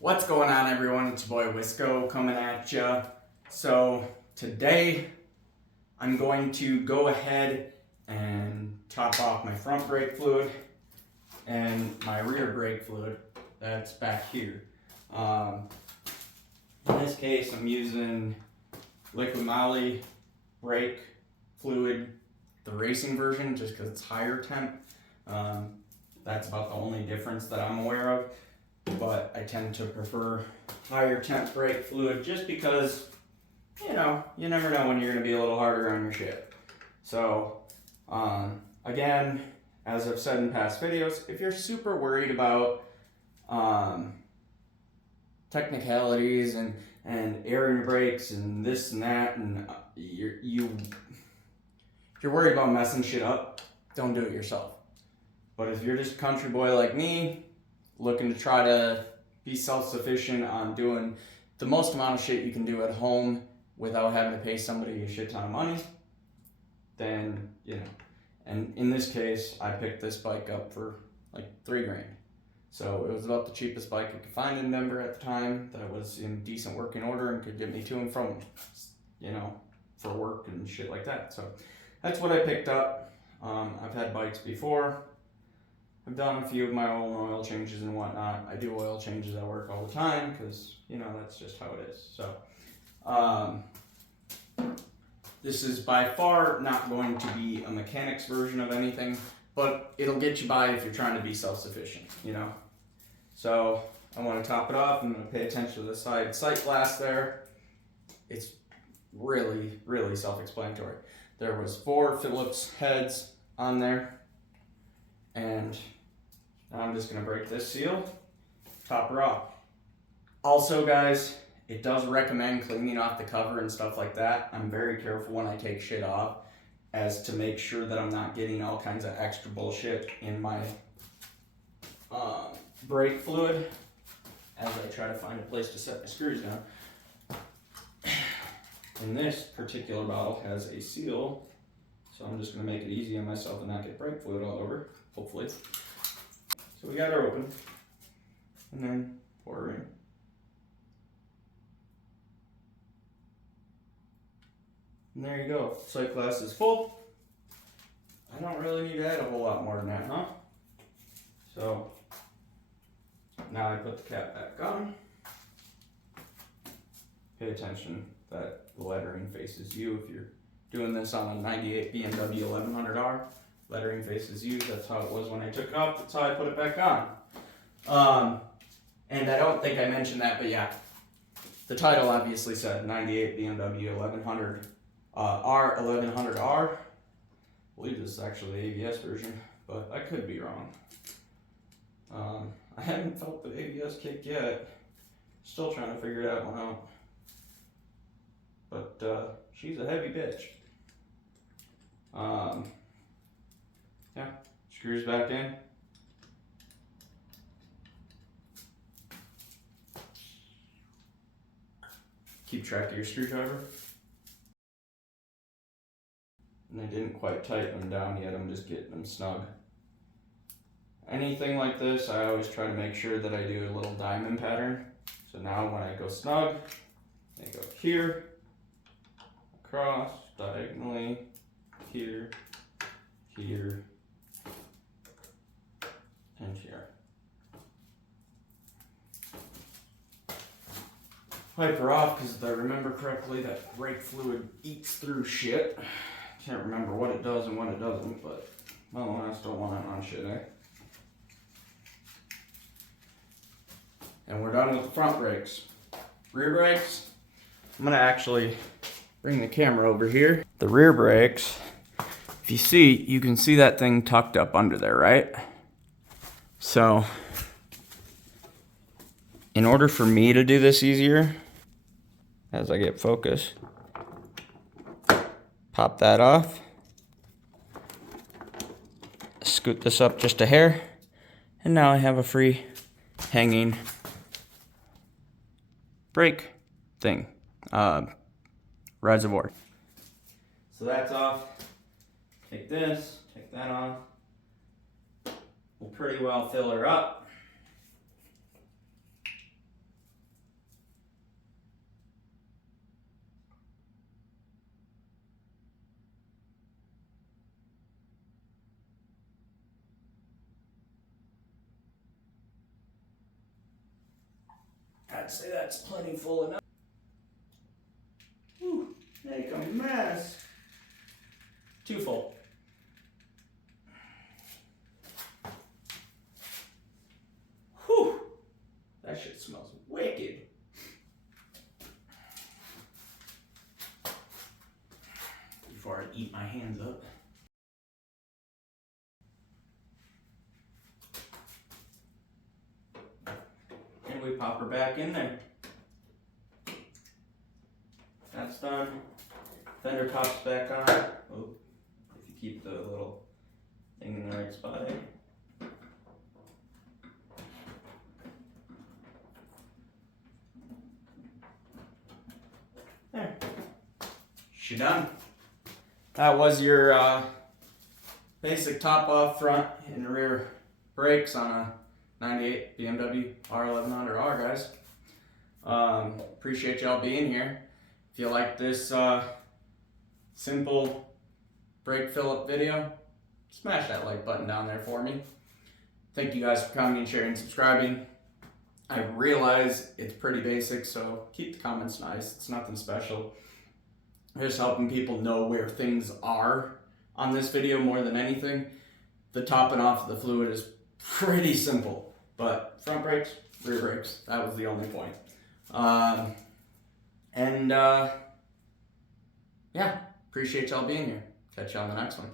What's going on, everyone? It's your boy Wisco coming at ya. So today I'm going to go ahead and top off my front brake fluid and my rear brake fluid that's back here. In this case I'm using liquid moly brake fluid, the racing version, just because it's higher temp. That's about the only difference that I'm aware of. But I tend to prefer higher temp brake fluid just because, you never know when you're going to be a little harder on your shit. So, again, as I've said in past videos, if you're super worried about technicalities and air in your brakes and this and that, and if you're worried about messing shit up, don't do it yourself. But if you're just a country boy like me, looking to try to be self-sufficient on doing the most amount of shit you can do at home without having to pay somebody a shit ton of money, then, and in this case, I picked this bike up for like $3,000. So it was about the cheapest bike I could find in Denver at the time that was in decent working order and could get me to and from, for work and shit like that. So that's what I picked up. I've had bikes before. I've done a few of my own oil changes and whatnot. I do oil changes at work all the time because, that's just how it is. So, this is by far not going to be a mechanic's version of anything, but it'll get you by if you're trying to be self-sufficient, So, I want to top it off. I'm going to pay attention to the side sight glass there. It's really, really self-explanatory. There was 4 Phillips heads on there, and I'm just going to break this seal, top her off. Also, guys, it does recommend cleaning off the cover and stuff like that. I'm very careful when I take shit off as to make sure that I'm not getting all kinds of extra bullshit in my brake fluid as I try to find a place to set my screws down. And this particular bottle has a seal, so I'm just going to make it easy on myself and not get brake fluid all over, hopefully. So we got her open, and then pour her in. And there you go, sight glass is full. I don't really need to add a whole lot more than that, huh? So, now I put the cap back on. Pay attention that the lettering faces you. If you're doing this on a 98 BMW R1100R, lettering faces you. That's how it was when I took it off. That's how I put it back on. And I don't think I mentioned that, but yeah, the title obviously said 98 BMW R1100R. I believe this is actually the ABS version, but I could be wrong. I haven't felt the ABS kick yet. Still trying to figure that one out. But she's a heavy bitch. Yeah, screws back in. Keep track of your screwdriver. And I didn't quite tighten them down yet, I'm just getting them snug. Anything like this, I always try to make sure that I do a little diamond pattern. So now when I go snug, I go here, across, diagonally, here, here, and here. Wipe her off because if I remember correctly, that brake fluid eats through shit. Can't remember what it does and what it doesn't, but nonetheless, don't want it on shit, eh? And we're done with the front brakes. Rear brakes, I'm gonna actually bring the camera over here. The rear brakes, if you see, you can see that thing tucked up under there, right? So, in order for me to do this easier, as I get focus, pop that off, scoot this up just a hair, and now I have a free hanging brake thing, reservoir. So that's off. Take this, take that off. We'll pretty well fill her up. I'd say that's plenty full enough. Whew, make a mess. Too full. Whew, that shit smells wicked. Before I eat my hands up. And we pop her back in there. That's done. Fender pops back on. Oh, if you keep the little thing in the right spot, eh? There. She done. That was your basic top off front and rear brakes on a 98 BMW R1100R, guys. Appreciate y'all being here. If you like this simple brake fill-up video, smash that like button down there for me. Thank you guys for coming and sharing and subscribing. I realize it's pretty basic, so keep the comments nice. It's nothing special. Just helping people know where things are on this video more than anything. The topping off of the fluid is pretty simple, but front brakes, rear brakes, that was the only point. Yeah, appreciate y'all being here. Catch you on the next one.